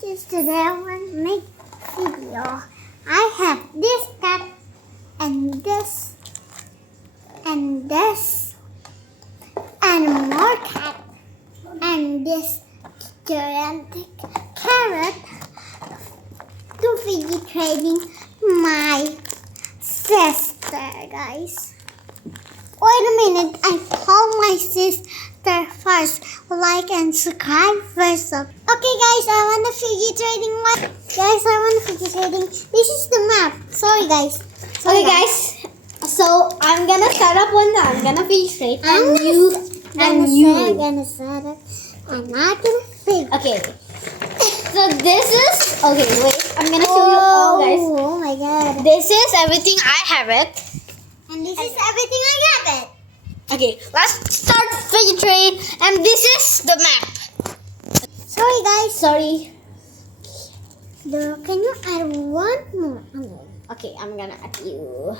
guys, today I want to make video. I have this cat and this and this and more cat and this gigantic carrot to Fidget trading my sister, guys. Wait a minute, I call my sister first. Like and subscribe first. Okay guys, I want to Fidget trading my Fidget trading. This is the map. Sorry guys. Okay guys, so I'm gonna start up one time. I'm gonna Fidget trade I'm gonna set it. I'm not gonna Fidget. Okay. So this is wait. I'm gonna show you all guys. Oh my god. This is everything I have it. And this is everything I got it. Okay, let's start Fidget trade. And this is the map. Sorry guys. Sorry. Can you add one more? Okay, I'm gonna add you.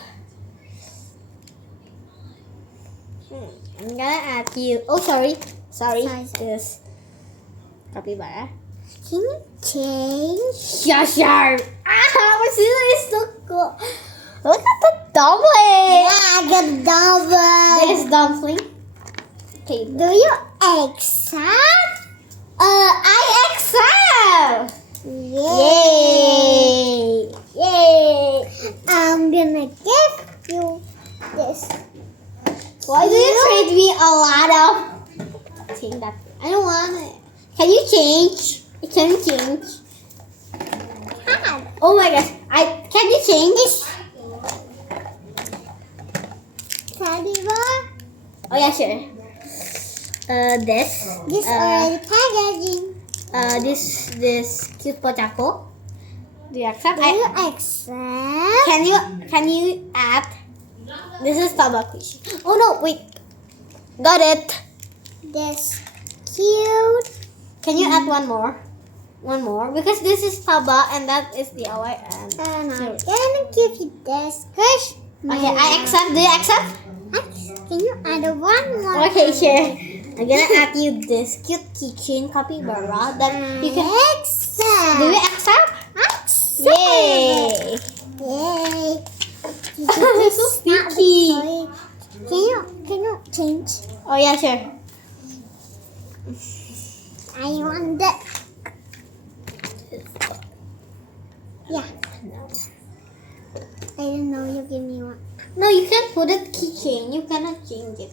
I'm gonna add you. Oh, sorry. Sorry. This capybara. Can you change? Yeah, sure. My sister is so cool. Look at the dumpling. Yeah, I got double. This dumpling. Okay. Do you accept? I accept. Yay! Yay! I'm gonna give you this. Why do you trade me a lot of thing that I don't want it? Can you change? Can you change? Oh my gosh! Can you change this? Teddy bear. Oh yeah, sure. This. This already packaging. This cute potato. Do you accept? Do you accept? Can you add? This is tobacco. Oh no! Wait. Got it. This cute. Can you add one more? One more, because this is taba and that is the other end. And I'm gonna give you this. Crush. Okay, I accept. Do you accept? Can you add one more? Okay, sure. I'm gonna add you this cute keychain capybara that you can accept. Do you accept? Accept. Yay! Yay. It's so sticky. Can you change? Oh yeah, sure. I want that. Yeah. I don't know. You give me one. No, you can put it keychain. You cannot change it.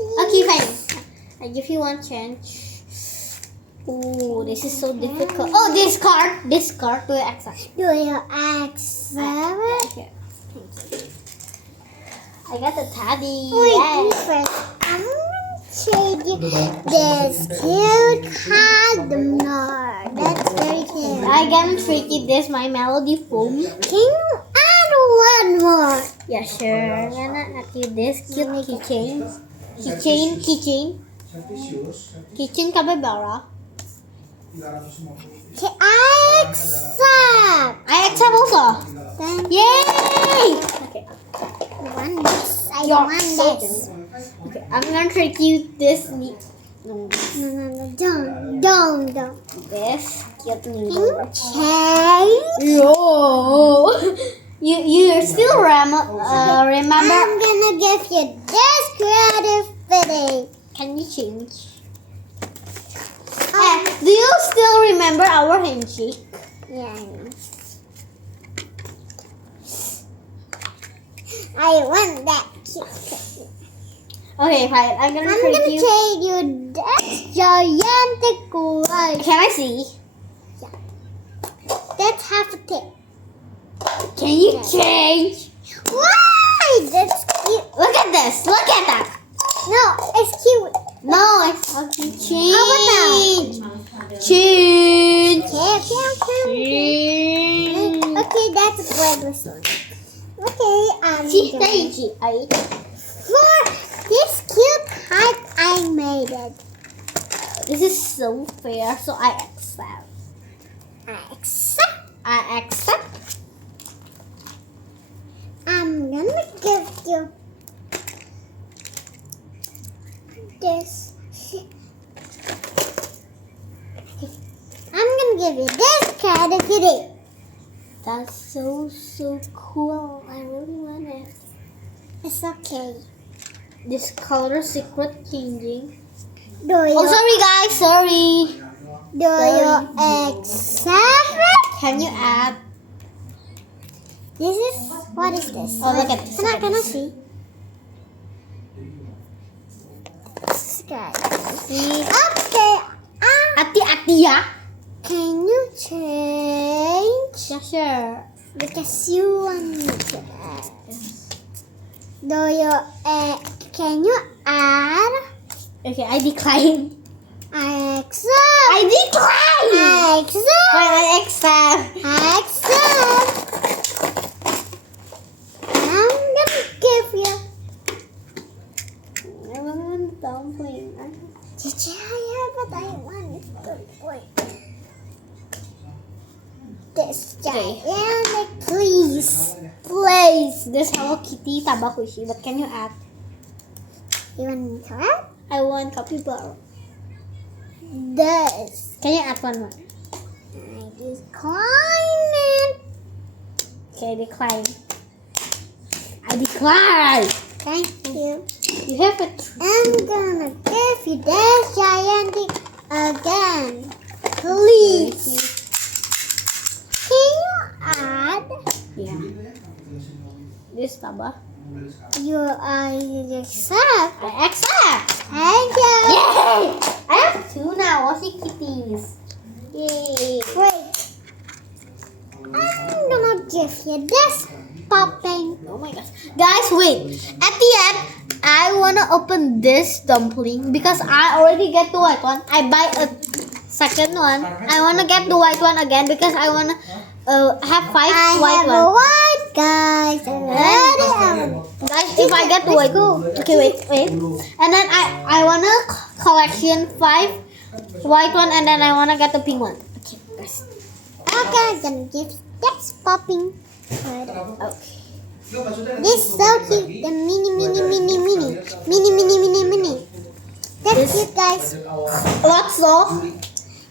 Okay, fine. I give you one chance. Oh, this is so difficult. Oh, this card. This card. Do you accept? Do you accept? Here. I got the teddy. Wait, Yes. first. I'm gonna trade you this cute cat. No, that's very cute. I can treat you this my melody foam. Can you add one more? Yeah, sure. I'm gonna add you this cute keychain. Keychain capybara. Okay, I accept. I accept also. Then Yay! Okay. I want this. I You're want so this. Okay, I'm gonna treat you this No, don't. this cute Can noodle. you change? Yo! You still remember? I'm gonna give you this creative fitting. Can you change? Do you still remember our handshake? Yeah, I know. I want that cute. Okay, fine. I'm gonna I'm treat gonna you. trade you this gigantic one. Can I see? That's half a tip. Can you change? Why? That's cute. Look at this. Look at that. No, it's cute. No, it's okay. Change. How about Change. Okay. Okay, that's a breadless one. Okay, See, for this cute heart, I made it. This is so fair, so I accept. I accept. I'm gonna give you this. I'm give you this card if you did. That's so cool. I really want it. It's okay. This color secret changing. Do Oh, you, sorry guys, sorry. do you accept it? Can you add? This is, what is this? Oh, look at this. Can I see? This guy. See? Okay. Hati-hati ya. Can you change? Yeah, sure. Because you want me to add. Do you, can you add? Okay, I decline. I accept. I decline. I accept. I accept. I accept. I'm gonna give you. I want dumpling. Yeah, but I want dumpling. This gigantic, please. Please. This Hello Kitty tabakushi, but can you add? You want me to add? I want capybara. This. Can you add one more? I decline it. Okay, decline. I decline. Thank you. You have a I'm gonna give you this gigantic again. Please. Can you add? Yeah. This taba. You accept? I accept. Thank you. Yay! I have two now. Aussie kitties. Yay! Wait. I'm gonna give you this popping. Oh my gosh. Guys, wait. At the end, I wanna open this dumpling because I already get the white one. I buy a second one. I wanna get the white one again because I wanna have five white I have a ones. white, guys. Already. Guys, if I get the white, okay, wait. And then I wanna collection 5 white one, and then I wanna get the pink one. Okay, guys. Okay, I'm gonna give this popping. Okay. This so cute. The mini. That's cute, guys. Lots though.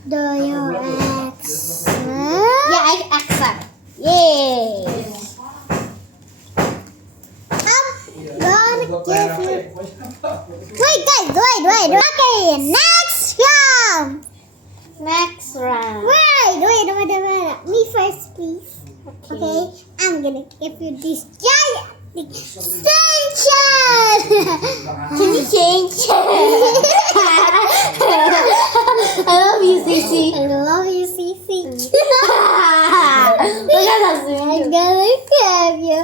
Do you accept? Yeah, I accept. Yay! I'm gonna give you. Wait, guys, wait. Okay, next round. Next round. Wait. Me first, please. Okay, I'm gonna give you this giant extension. Can you change? I love you, sissy. I love you, Sissy. Look at us. I'm gonna give you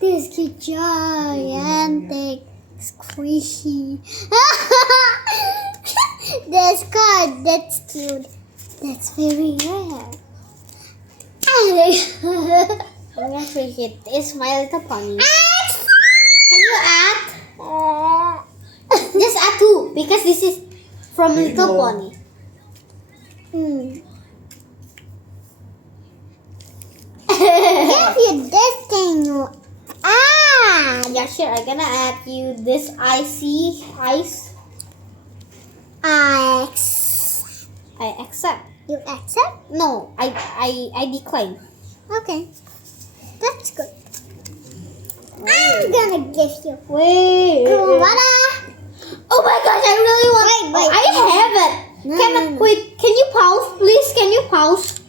this cute gigantic squishy. This card, that's cute. That's very rare. I'm gonna Fidget. It's My Little Pony. Can you add? Just add 2 because this is from Little Pony. Give you this thing. Yeah, sure. I'm gonna add you this ice. I accept. You accept? No, I decline. Okay. That's good. I'm gonna give you Wait. Kumara. Oh my gosh, I really want. Wait. I have it. No. Wait, can you pause? Please, can you pause?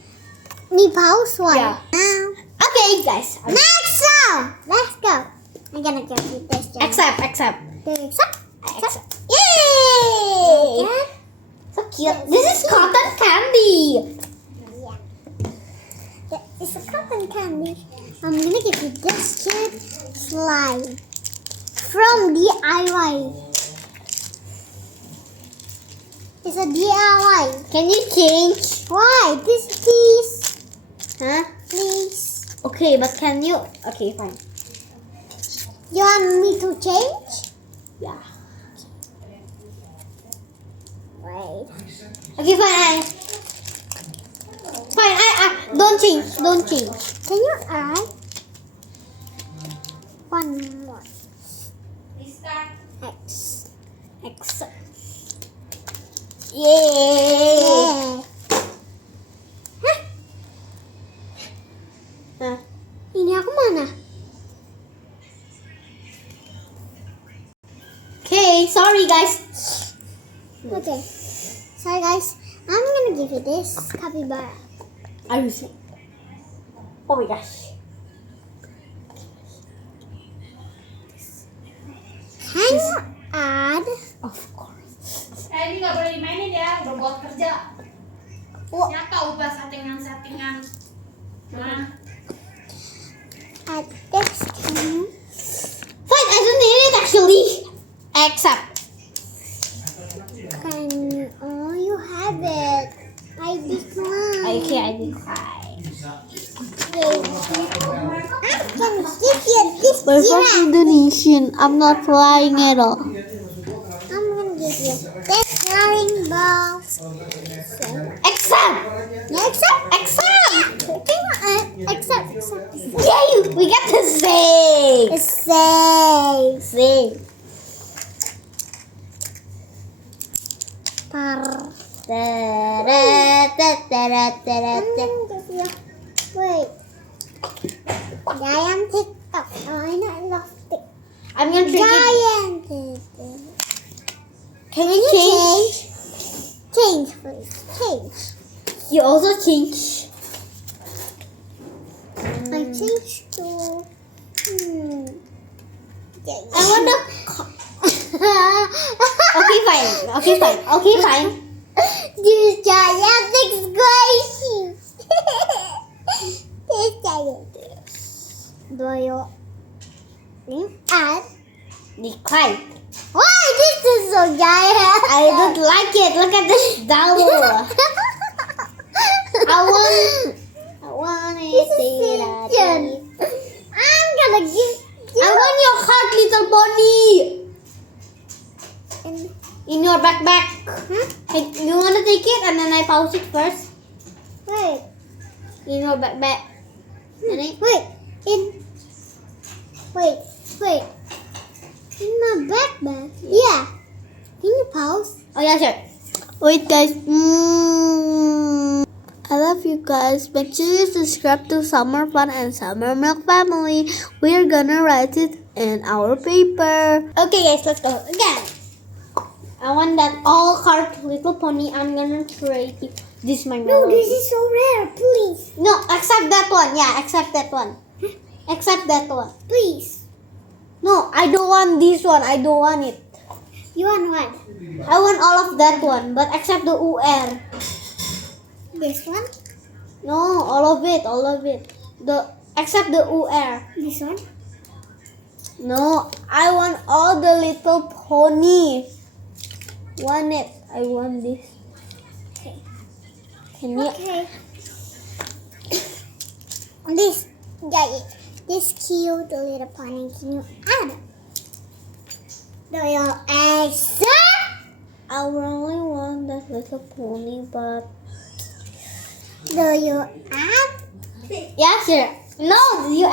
Me pause one. Yeah. Now. Okay, guys. Next round. Let's go. I'm gonna give you this. Accept. Do you accept? I accept. Yay! Okay. So cute. This is cotton candy. Yeah. It's a cotton candy. I'm gonna give you this cute slime from DIY. It's a DIY. Can you change? Why? This please. Huh? Please. Okay, but can you? Okay, fine. You want me to change? Yeah. Wait. Okay, fine. Fine. Don't change. Don't change. Can you add one more? X. Accept. Yay! Hah? Ini aku mana? Okay, sorry guys. Okay. Sorry guys. I'm gonna give you this capybara. Are you sick? Oh my gosh. Can you add? Of course. Ini nggak boleh dimainin ya, udah buat kerja. Oh. Nyata ubah settingan. Nah, Add this can. Fine, I don't need it actually. Except. Can you? Oh, you have it. I decline. Okay, I decide. I can give you this We're from giraffe. Indonesian. I'm not flying at all. I'm gonna give you this flying ball. Except. Except. Except. Yay! We get to save. It's safe. Save. Par. Wait. Giant TikTok. Oh, I love TikTok. I'm gonna trick it. Giant TikTok. Can you change? Change, please. Change. You also change. I changed to. I wanna. Okay, fine. This giant is crazy. This giant. Do you add? Decline. Why this is so giant? I don't like it. Look at this dowel. I want it. This is Fidget. I'm gonna give you. I want your heart, little pony. In your backpack. Huh? Hey, you wanna take it and then I pause it first? Wait. In your backpack. And I, Wait. In my backpack. Yeah. Can you pause? oh yeah, sure. Wait, guys. I love you guys. Make sure you subscribe to Summer Fun and Summer Milk Family. We are gonna write it in our paper. Okay, guys, let's go again. I want that all heart little pony. I'm gonna trade you. This is my No, melody. this is so rare. Please. No, accept that one. Yeah, accept that one. Accept that one. Please. No, I don't want this one. I don't want it. You want what? I want all of that one, but accept the UR. This one? No, all of it. Except the UR. This one? No, I want all the little pony. Want it? I want this. Okay. Can you? Okay. This cute little pony. Can you add? Do you accept? I really want that little pony, but Do you add? yeah, sure. No, you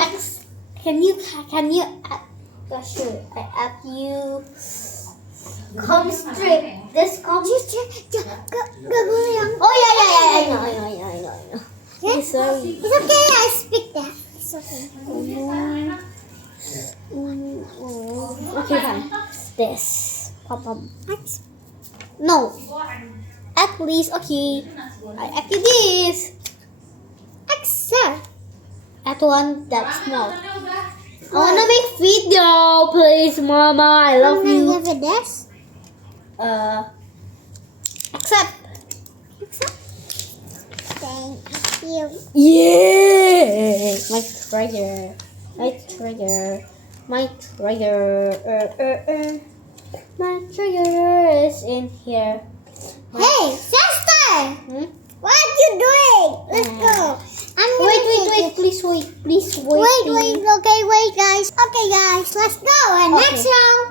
Can you add? Yeah, sure. I add you. Come straight. This come. Gak boleh yang. Oh yeah. I know. Okay? Sorry. It's okay. I speak that. It's okay. Okay, fine. This. Papa. What? No. At least, okay. I add you this. Accept. Add one that small. I wanna make video, please, Mama. I love I'm you. gonna give it this. Accept. Thank you. Yeah. My treasure. My treasure is in here. Hey, sister! Hmm? What are you doing? Let's go. I'm gonna Wait, take it. please wait. Wait. Okay, wait, guys. Okay, guys, let's go. And Okay. next round,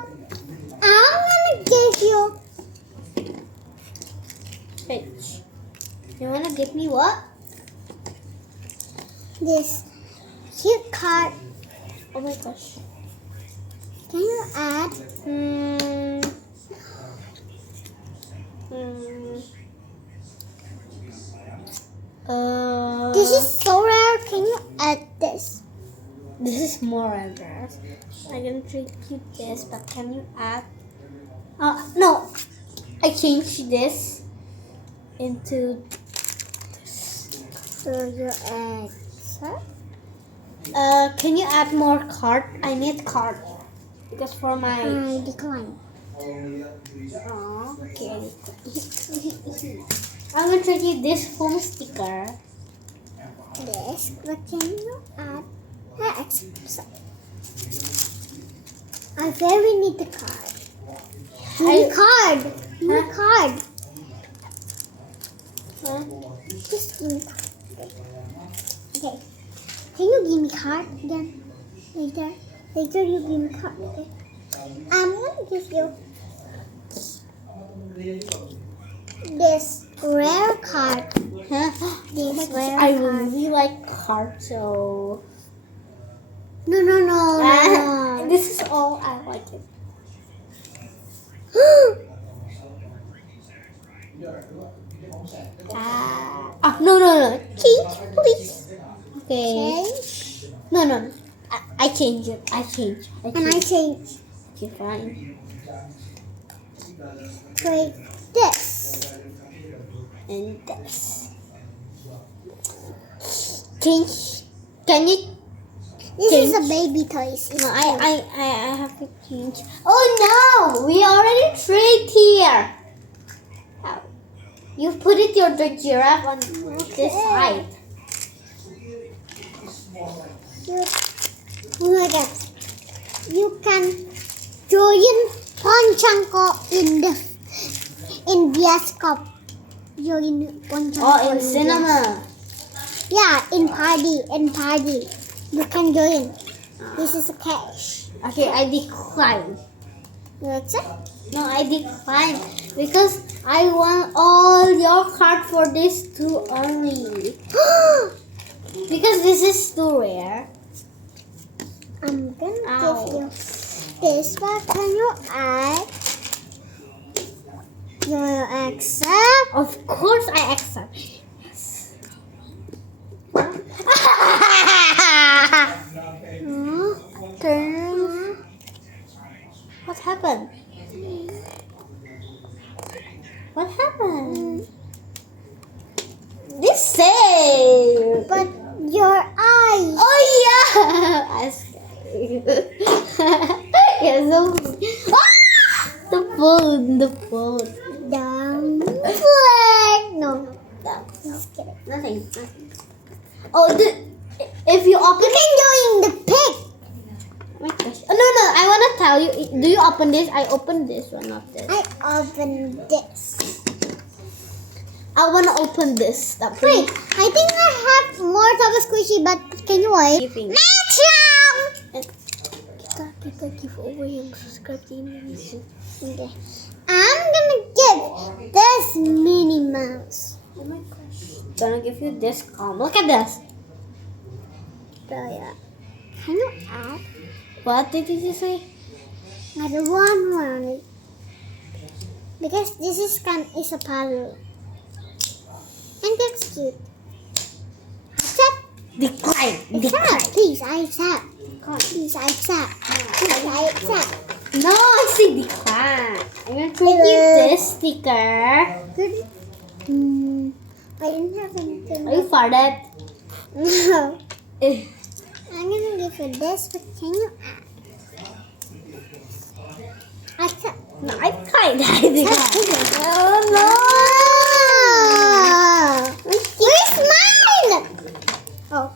I'm gonna give you. Wait. You wanna give me what? This cute card. Oh my gosh. Can you add? Hmm. This is so rare. Can you add this? This is more rare. I can treat you this, but can you add? No. I changed this into. So you add. Sir? Can you add more card? I need card because for my. I decline. Oh, okay. I'm gonna trade you this foam sticker. This, but can you add? I very need the card. Give me card. Give me card. Huh? Just give me card. Okay. Can you give me card again? Later. Later you give me card. Okay. I'm gonna give you this rare card. Huh? This rare I card. really like cards, so. No. This is all I like it. No. Change, please. Okay. Change. No. I change it. I change. And I change. Okay, fine. Like this. And this. Change. Can you? This Change. is a baby toys. No, I have to change. Oh no! We already trade here. How? You put it the giraffe on this side. Oh my god. You can join Ponchanko in Bioscope. Join Ponchanko. Oh, in cinema. Yeah, in party. You can join. This is a cash. Okay, I decline. That's it. No, I decline because I want all your card for this two only. Because this is too rare. I'm gonna Ow. give you this, but can you add? You will accept? Of course, I accept. Yes. Turn. What happened? What happened? This save. But your eyes. Oh yeah. I see. Yeah, so the phone. Down. Flag. No. Just kidding. Nothing. Oh, if you open You can join the pig. Oh my gosh. Oh, no. I want to tell you. Do you open this? I opened this one, not this. I open this. I want to open this. That Wait, I think I have more of a squishy, but can you wait? Giving. Matcha! Kita give away yung subscribe to Indonesia. Okay. I'm gonna give this Minnie Mouse. Oh my gosh. Gonna give you this calm. Look at this. So yeah. Can you add? What did you say? I don't want it. Because this is a puzzle. And that's cute. Accept. Decline. Accept. Please, I accept. Please, I accept. Please, I accept. No, I say decline. I'm gonna trade you this sticker. Good. I didn't have anything. Are you farted? No. Eh. I'm gonna give you this, but can you add? Accept. No, I tried. I decline. Oh no! Where's mine? Oh.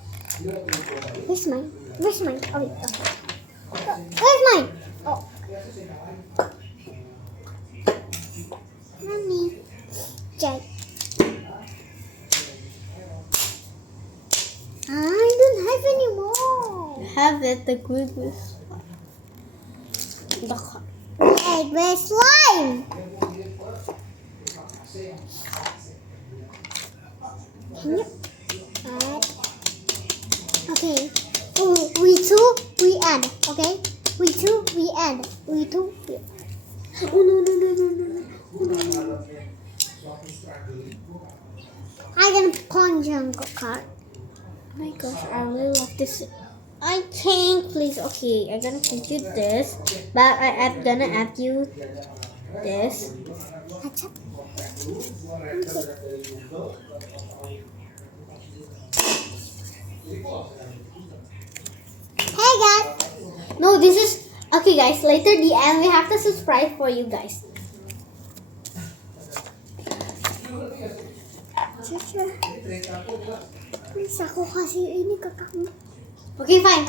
Where's mine? Where's mine? Oh, wait. Okay. Where's mine? Oh. Mommy. Jay. I don't have any more. Have it, the quickest. Hey, where's slime? Can you add? Okay. Oh, we add. Okay. We add. Oh no. I'm gonna plunge jungle card. Oh my gosh, I really love this. I think, please, okay, I'm gonna give you this, but I'm gonna add you this. Accept. Hey guys. No, this is okay, guys. Later the end, we have to subscribe for you guys. Cucu. Please aku kasih ini ke kamu. Okay, fine.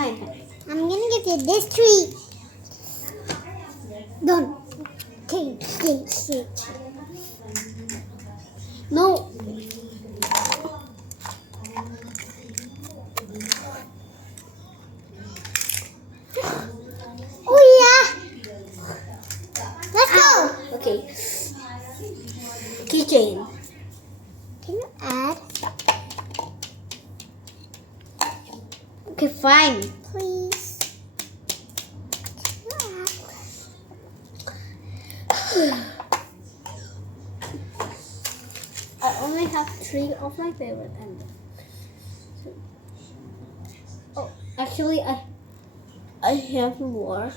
I'm gonna give you this treat. Don't. Take. No. Oh yeah. Let's go. Okay. Keychain. Can you add, Okay, fine. please? Can you add? I only have 3 of my favorite and oh, actually I have more.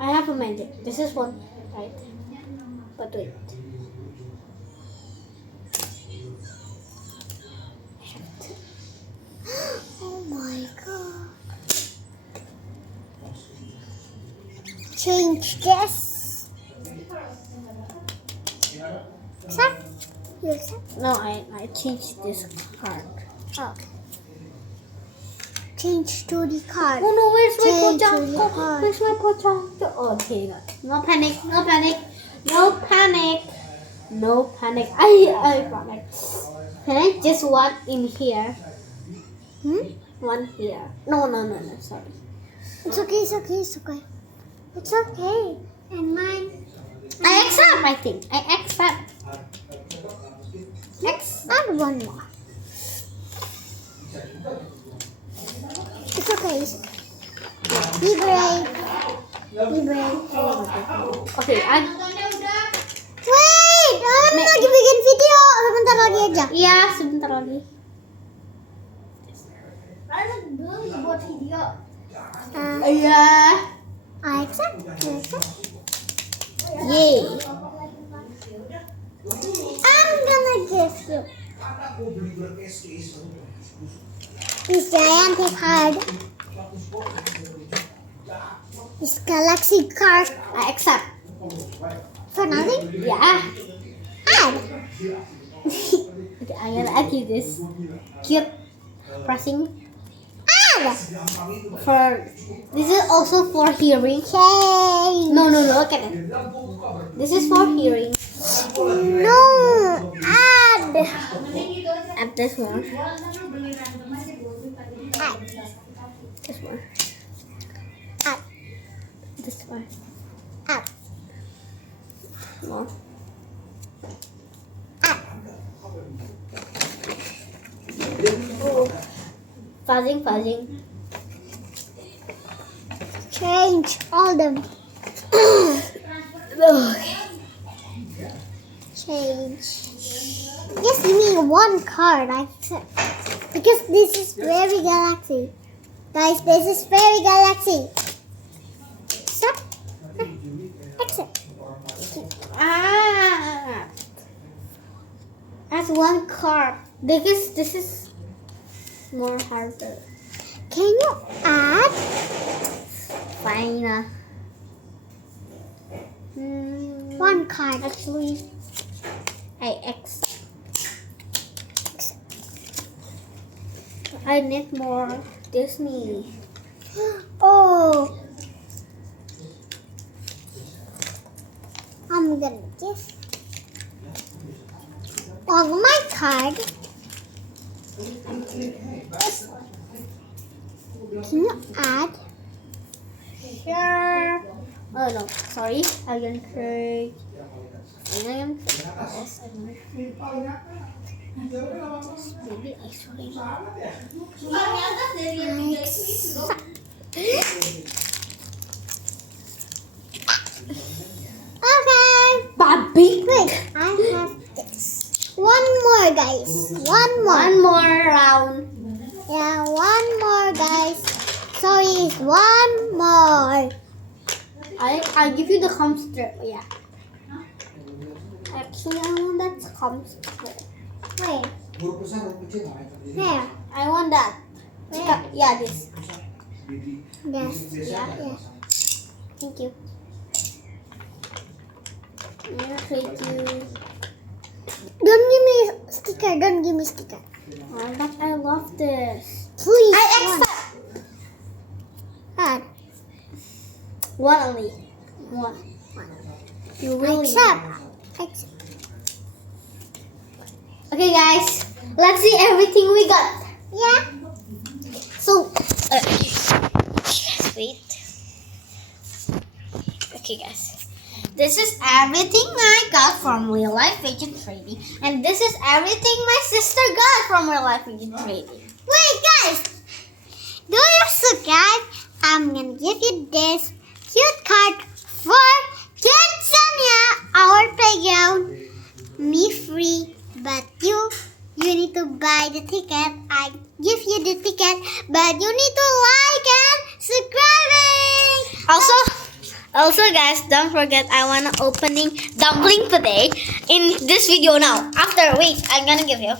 I have a magic. This is one, right? But wait. Oh my god. Change this. Accept. You accept? No, I changed this card. Oh. Change to the card. Oh no, where's my Change to pochanko? the card. Where's my pochanko? Oh, okay, no panic. I panic. Can I just one in here? One here. No, sorry. It's okay. It's okay. And mine. I accept, I think. I accept. Add one more. It's okay. Be brave. Okay, Wait, I'm lagi bikin video. Sebentar lagi aja. iya, sebentar lagi. buat video. Iya. I accept. Yay. I'm gonna give you this gigantic card. This galaxy card. I accept. For nothing? Yeah. Add. Okay, I'm gonna add you this. Cute pressing. Add. For this is also for hearing. Change. No, look at it. This is for hearing. No. Add. Add this one. Add. This one. Add. This one. Add. No. Add. Fuzzing. Change all them. Change. Just give me one card. I accept. Because this is very galaxy. Guys, this is very galaxy. Accept. Accept. That's one card. Because this is more harder. Can you add? Fine. One card. Actually, I accept. I need more Disney. Oh. I'm gonna give all my card. Can you add? Sure. Oh no, sorry. I'm gonna take. Maybe ice cream. guys. One more. One more round. Yeah, one more, guys. Sorry, it's one more. I give you the hamster. Yeah. Actually, I want that hamster. Where? Where? I want that. Yeah, this. Yes. Yeah. Thank you. Yeah, thank you. Don't give me sticker. Don't give me sticker. Oh, but I love this. Please. I one. accept. Add. One only. One. You really Accept. Okay, guys. Let's see everything we got. Yeah. So, wait. Okay, guys. This is everything I got from real life fidget trading, and this is everything my sister got from real life fidget trading. Wait, guys. Do you subscribe? I'm gonna give you this cute card for Kidsania, our playground. Me free, but you need to buy the ticket. I give you the ticket, but you need to like and subscribing. Also, guys, don't forget I wanna opening dumpling today in this video now. Wait, I'm gonna give you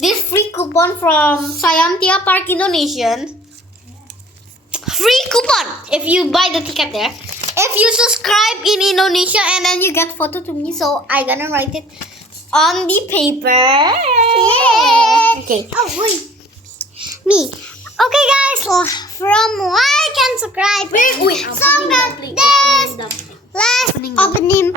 this free coupon from Sayantia Park Indonesian. Free coupon if you buy the ticket there. If you subscribe in Indonesia and then you get photo to me, so I gonna write it on the paper. Yeah. Okay. Oh wait, me. Okay, guys. From like and subscribe. Wait, So that this last opening